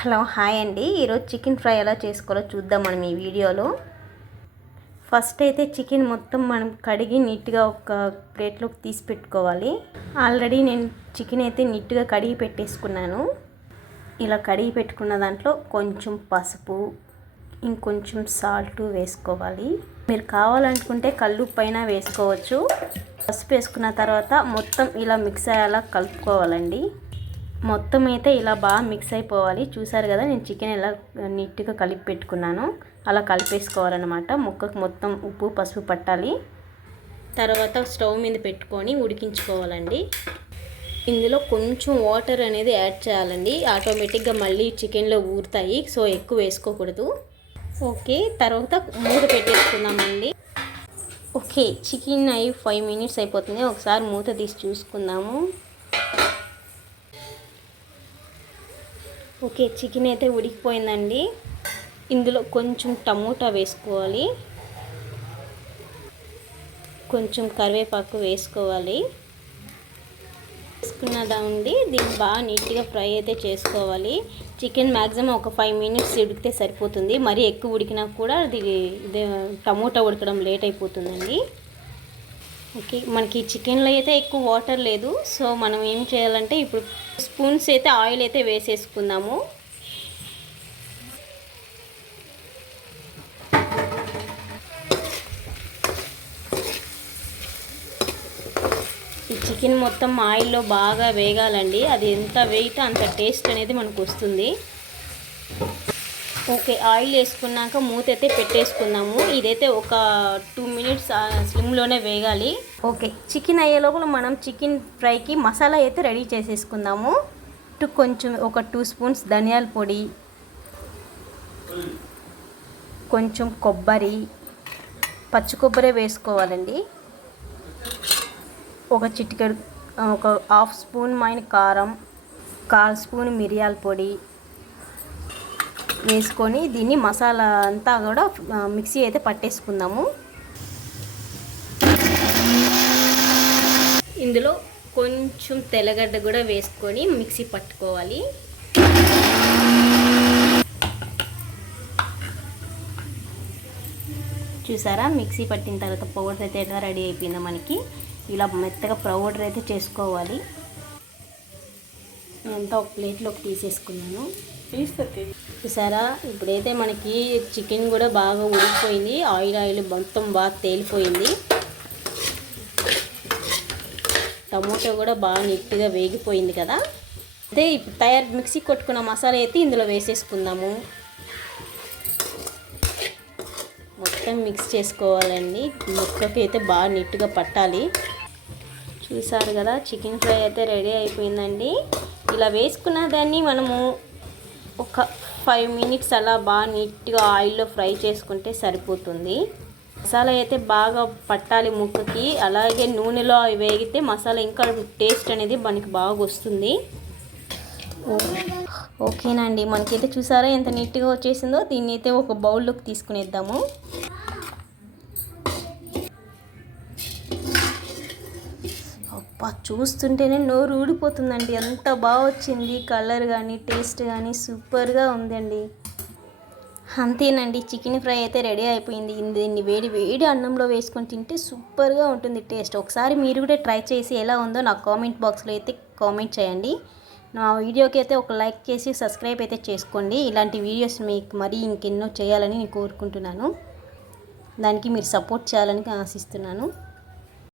Hello hi అండి. ఈరోజు chicken fry ఎలా చేసుకోవాలో చూద్దాం మనం ఈ వీడియోలో. ఫస్ట్ అయితే చికెన్ మొత్తం మనం కడిగి నీట్గా ఒక ప్లేట్లోకి తీసి పెట్టుకోవాలి. ఆల్రెడీ నేను చికెన్ అయితే నీట్గా కడిగి పెట్టేసుకున్నాను. ఇలా కడిగి పెట్టుకున్న దాంట్లో కొంచెం పసుపు, ఇంకొంచెం సాల్ట్ వేసుకోవాలి. మీరు కావాలనుకుంటే కల్లుప్పైనా వేసుకోవచ్చు. పసుపు వేసుకున్న తర్వాత మొత్తం ఇలా మిక్స్ అయ్యేలా కలుపుకోవాలండి. మొత్తం అయితే ఇలా బాగా మిక్స్ అయిపోవాలి. చూసారు కదా నేను చికెన్ ఎలా నీట్గా కలిపి పెట్టుకున్నాను. అలా కలిపేసుకోవాలన్నమాట. ముక్కకు మొత్తం ఉప్పు పసుపు పట్టాలి. తర్వాత స్టవ్ మీద పెట్టుకొని ఉడికించుకోవాలండి. ఇందులో కొంచెం వాటర్ అనేది యాడ్ చేయాలండి. ఆటోమేటిక్గా మళ్ళీ చికెన్లో ఊరుతాయి, సో ఎక్కువ వేసుకోకూడదు. ఓకే, తర్వాత మూత పెట్టేసుకుందామండి. ఓకే, చికెన్ అయి 5 మినిట్స్ అయిపోతుంది. ఒకసారి మూత తీసి చూసుకుందాము. ఓకే, చికెన్ అయితే ఉడికిపోయిందండి. ఇందులో కొంచెం టమోటా వేసుకోవాలి, కొంచెం కరివేపాకు వేసుకోవాలి. వేసుకున్నదండి దీన్ని బాగా నీట్గా ఫ్రై అయితే చేసుకోవాలి. చికెన్ మ్యాక్సిమం ఒక 5 మినిట్స్ ఉడికితే సరిపోతుంది. మరీ ఎక్కువ ఉడికినా కూడా టమోటా ఉడకడం లేట్ అయిపోతుందండి. ఓకే, మనకి చికెన్లో అయితే ఎక్కువ వాటర్ లేదు, సో మనం ఏం చేయాలంటే ఇప్పుడు స్పూన్స్ అయితే ఆయిల్ అయితే వేసేసుకుందాము. ఈ చికెన్ మొత్తం ఆయిల్లో బాగా వేగాలండి. అది ఎంత వేగితే అంత టేస్ట్ అనేది మనకు వస్తుంది. ఓకే, ఆయిల్ వేసుకున్నాక మూత అయితే పెట్టేసుకుందాము. ఇదైతే ఒక 2 మినిట్స్ స్లిమ్లోనే వేగాలి. ఓకే, చికెన్ అయ్యే లోపల మనం చికెన్ ఫ్రైకి మసాలా అయితే రెడీ చేసేసుకుందాము. కొంచెం ఒక 2 స్పూన్స్ ధనియాల పొడి, కొంచెం కొబ్బరి, పచ్చి కొబ్బరి వేసుకోవాలండి. ఒక చిటికెడు, ఒక 1/2 స్పూన్ కారం, 1/4 స్పూన్ మిరియాల పొడి వేసుకొని దీన్ని మసాలా అంతా కూడా మిక్సీ అయితే పట్టేసుకుందాము. ఇందులో కొంచెం తెల్లగడ్డ కూడా వేసుకొని మిక్సీ పట్టుకోవాలి. చూసారా, మిక్సీ పట్టిన తర్వాత పౌడర్ అయితే ఎలా రెడీ అయిపోయిందో మనకి. ఇలా మెత్తగా పౌడర్ అయితే చేసుకోవాలి. నేనంతా ఒక ప్లేట్లోకి తీసేసుకున్నాను. చూసారా, ఇప్పుడైతే మనకి చికెన్ కూడా బాగా ఉడికిపోయింది. ఆయిల్ మొత్తం బాగా తేలిపోయింది. టమోటో కూడా బాగా నీట్గా వేగిపోయింది కదా. అయితే ఇప్పుడు మిక్సీ కొట్టుకున్న మసాలా అయితే ఇందులో వేసేసుకుందాము. మొత్తం మిక్స్ చేసుకోవాలండి. ముక్కకి అయితే బాగా నీట్గా పట్టాలి. చూసారు కదా, చికెన్ ఫ్రై అయితే రెడీ అయిపోయిందండి. ఇలా వేసుకున్న దాన్ని మనము ఒక 5 మినిట్స్ అలా బాగా నీట్గా ఆయిల్లో ఫ్రై చేసుకుంటే సరిపోతుంది. మసాలా అయితే బాగా పట్టాలి ముక్కకి. అలాగే నూనెలో వేగితే మసాలా ఇంకా టేస్ట్ అనేది మనకి బాగా వస్తుంది. ఓకేనండి, మనకైతే చూసారా ఎంత నీట్గా వచ్చేసిందో. దీన్ని అయితే ఒక బౌల్లోకి తీసుకునేద్దాము. చూస్తుంటేనే నోరు ఊడిపోతుందండి. అంత బాగా వచ్చింది. కలర్ కానీ టేస్ట్ కానీ సూపర్గా ఉందండి. అంతేనండి, చికెన్ ఫ్రై అయితే రెడీ అయిపోయింది. దీన్ని వేడి వేడి అన్నంలో వేసుకొని తింటే సూపర్గా ఉంటుంది టేస్ట్. ఒకసారి మీరు కూడా ట్రై చేసి ఎలా ఉందో నాకు కామెంట్ బాక్స్లో అయితే కామెంట్ చేయండి. నా వీడియోకి అయితే ఒక లైక్ చేసి సబ్స్క్రైబ్ అయితే చేసుకోండి. ఇలాంటి వీడియోస్ మీకు మరీ ఇంకెన్నో చేయాలని నేను కోరుకుంటున్నాను. దానికి మీరు సపోర్ట్ చేయాలని ఆశిస్తున్నాను.